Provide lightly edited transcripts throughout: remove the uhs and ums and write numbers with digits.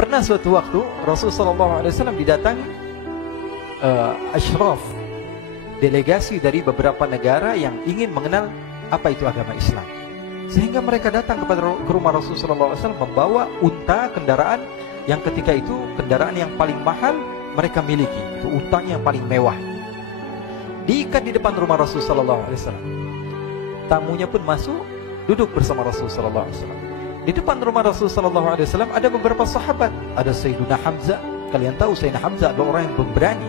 Pernah suatu waktu Rasulullah SAW didatangi asyraf, delegasi dari beberapa negara yang ingin mengenal apa itu agama Islam. Sehingga mereka datang ke rumah Rasulullah SAW membawa unta, kendaraan yang ketika itu kendaraan yang paling mahal mereka miliki. Itu untanya yang paling mewah. Diikat di depan rumah Rasulullah SAW. Tamunya pun masuk, duduk bersama Rasulullah SAW. Di depan rumah Rasulullah SAW ada beberapa sahabat. Ada Sayyiduna Hamzah. Kalian tahu Sayyidina Hamzah adalah orang yang pemberani.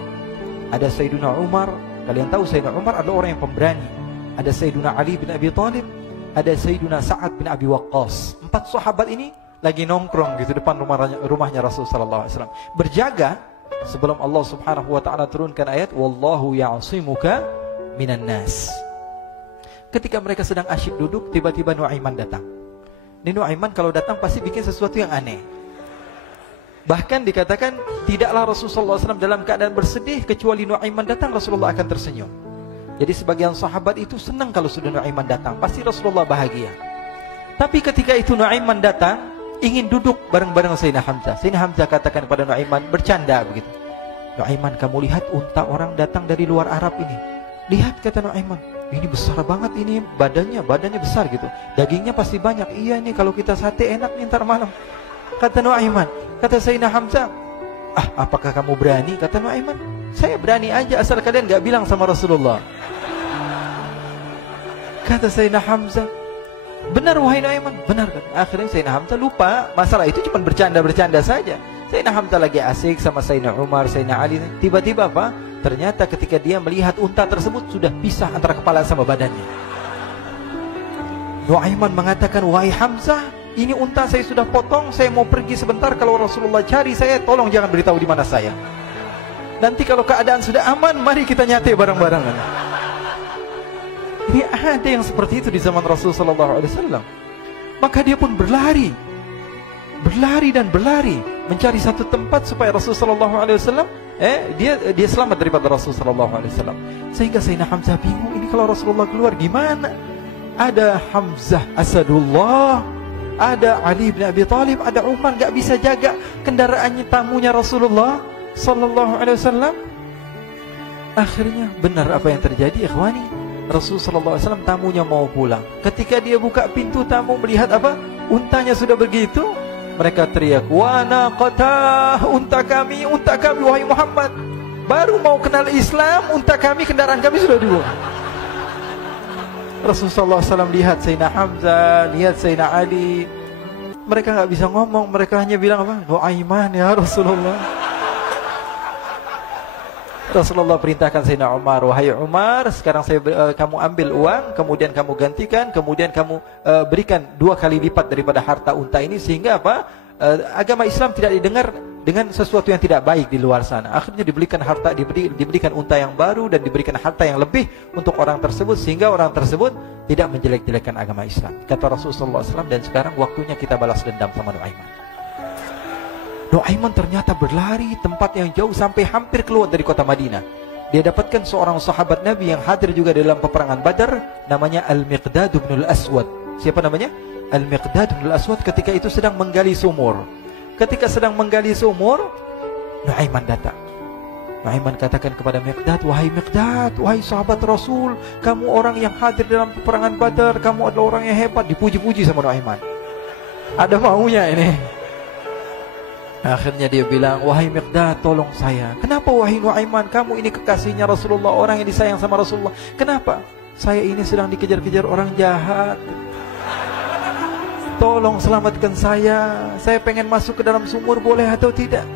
Ada Sayyiduna Umar. Kalian tahu Sayyidina Umar adalah orang yang pemberani. Ada Sayyiduna Ali bin Abi Thalib. Ada Sayyiduna Sa'ad bin Abi Waqqas. 4 sahabat ini lagi nongkrong gitu depan rumahnya Rasulullah SAW. Berjaga sebelum Allah Subhanahu wa ta'ala turunkan ayat wallahu ya'simuka minan nas. Ketika mereka sedang asyik duduk, tiba-tiba Nuaiman datang. Ini Nuaiman kalau datang pasti bikin sesuatu yang aneh. Bahkan dikatakan tidaklah Rasulullah SAW dalam keadaan bersedih, kecuali Nuaiman datang Rasulullah akan tersenyum. Jadi sebagian sahabat itu senang kalau sudah Nuaiman datang, pasti Rasulullah bahagia. Tapi ketika itu Nuaiman datang, ingin duduk bareng-bareng Sayyidina Hamzah. Sayyidina Hamzah katakan kepada Nuaiman, bercanda begitu. Nuaiman, kamu lihat unta orang datang dari luar Arab ini. Lihat, kata Nuaiman, ini besar banget ini, badannya besar gitu. Dagingnya pasti banyak. Iya nih kalau kita sate enak nih ntar malam. Kata Nuaiman. Kata Sayyidina Hamzah, apakah kamu berani? Kata Nuaiman, saya berani aja asal kalian gak bilang sama Rasulullah. Kata Sayyidina Hamzah, benar wahai Nuaiman, benar. Akhirnya Sayyidina Hamzah lupa masalah itu, cuma bercanda-bercanda saja. Sayyidina Hamzah lagi asik sama Sayyidina Umar, Sayyidina Ali. Tiba-tiba apa? Ternyata ketika dia melihat unta tersebut sudah pisah antara kepala sama badannya. Nuaiman mengatakan, wahai Hamzah, ini unta saya sudah potong, saya mau pergi sebentar. Kalau Rasulullah cari saya, tolong jangan beritahu di mana saya. Nanti kalau keadaan sudah aman, mari kita nyate bareng-barengan. Ini ada yang seperti itu di zaman Rasulullah SAW. Maka dia pun berlari dan berlari mencari satu tempat supaya Rasulullah SAW dia selamat daripada Rasulullah SAW. Sehingga Sayyidina Hamzah bingung, ini kalau Rasulullah keluar gimana? Ada Hamzah Asadullah, ada Ali bin Abi Thalib, ada Umar, gak bisa jaga kendaraannya tamunya Rasulullah SAW. Akhirnya benar apa yang terjadi, ikhwani. Rasulullah SAW tamunya mau pulang. Ketika dia buka pintu tamu melihat apa? Untanya sudah begitu. Mereka teriak, wa naqatah, unta kami wahai Muhammad. Baru mau kenal Islam, unta kami, kendaraan kami sudah dibuang. Rasulullah SAW lihat Sayyidina Hamzah, lihat Sayyidina Ali. Mereka gak bisa ngomong, mereka hanya bilang apa? Nuaiman ya Rasulullah. Rasulullah perintahkan Sayyidina Umar, wahai Umar, sekarang kamu ambil uang, kemudian kamu gantikan, kemudian kamu berikan 2 kali lipat daripada harta unta ini, sehingga apa? Agama Islam tidak didengar dengan sesuatu yang tidak baik di luar sana. Akhirnya diberikan harta, diberikan unta yang baru dan diberikan harta yang lebih untuk orang tersebut, sehingga orang tersebut tidak menjelek-jelekan agama Islam. Kata Rasulullah SAW, dan sekarang waktunya kita balas dendam sama Nuaiman. Nuaiman ternyata berlari tempat yang jauh sampai hampir keluar dari kota Madinah. Dia dapatkan seorang sahabat Nabi yang hadir juga dalam peperangan Badar, namanya Al-Miqdad bin Al-Aswad. Siapa namanya? Al-Miqdad bin Al-Aswad ketika itu sedang menggali sumur. Ketika sedang menggali sumur, Nuaiman datang. Nuaiman katakan kepada Miqdad, wahai Miqdad, wahai sahabat Rasul, kamu orang yang hadir dalam peperangan Badar, kamu adalah orang yang hebat. Dipuji-puji sama Nuaiman. Ada maunya ini. Akhirnya dia bilang, wahai Miqdad, tolong saya. Kenapa wahai Nuaiman? Kamu ini kekasihnya Rasulullah, orang yang disayang sama Rasulullah. Kenapa? Saya ini sedang dikejar-kejar orang jahat. Tolong selamatkan saya. Saya pengen masuk ke dalam sumur, boleh atau tidak?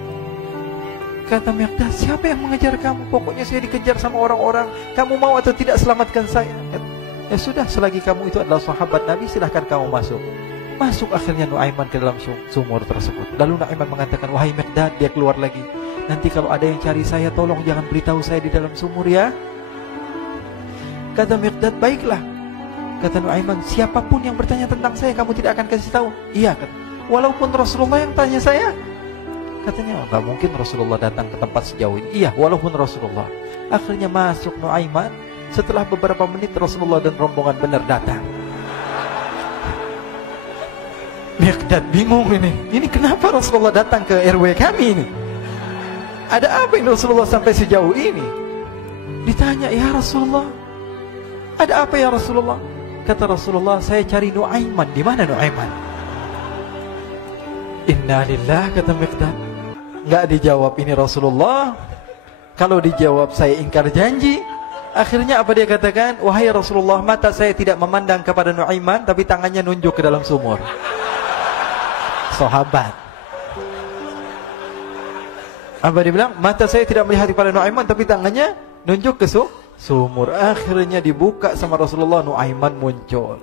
Kata Miqdad, siapa yang mengejar kamu? Pokoknya saya dikejar sama orang-orang. Kamu mau atau tidak selamatkan saya? Ya sudah, selagi kamu itu adalah sahabat Nabi, silahkan kamu masuk. Masuk akhirnya Nuaiman ke dalam sumur tersebut. Lalu Nuaiman mengatakan, wahai Miqdad, dia keluar lagi. Nanti kalau ada yang cari saya, tolong jangan beritahu saya di dalam sumur ya. Kata Miqdad, baiklah. Kata Nuaiman, siapapun yang bertanya tentang saya, kamu tidak akan kasih tahu. Iya, kata. Walaupun Rasulullah yang tanya saya. Katanya, enggak mungkin Rasulullah datang ke tempat sejauh ini. Iya, walaupun Rasulullah. Akhirnya masuk Nuaiman. Setelah beberapa menit Rasulullah dan rombongan benar datang. Miqdad bingung ini. Ini kenapa Rasulullah datang ke RW kami ini? Ada apa ini Rasulullah sampai sejauh ini? Ditanya, ya Rasulullah, ada apa ya Rasulullah? Kata Rasulullah, saya cari Nuaiman. Di mana Nuaiman? Inna lillah, kata Miqdad. Nggak dijawab ini Rasulullah. Kalau dijawab saya ingkar janji. Akhirnya apa dia katakan? Wahai Rasulullah, mata saya tidak memandang kepada Nuaiman, tapi tangannya nunjuk ke dalam sumur. Sahabat. Apa dia bilang? Mata saya tidak melihat kepada Nuaiman, tapi tangannya nunjuk ke sumur. Akhirnya dibuka sama Rasulullah, Nuaiman muncul.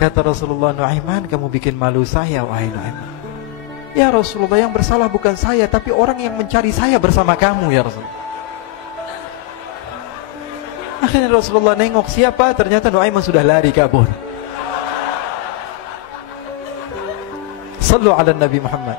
Kata Rasulullah, Nuaiman, kamu bikin malu saya, wahai Nuaiman. Ya Rasulullah, yang bersalah bukan saya, tapi orang yang mencari saya bersama kamu, ya Rasulullah. Akhirnya Rasulullah nengok siapa, ternyata Nuaiman sudah lari kabur. Sallu ala Nabi Muhammad.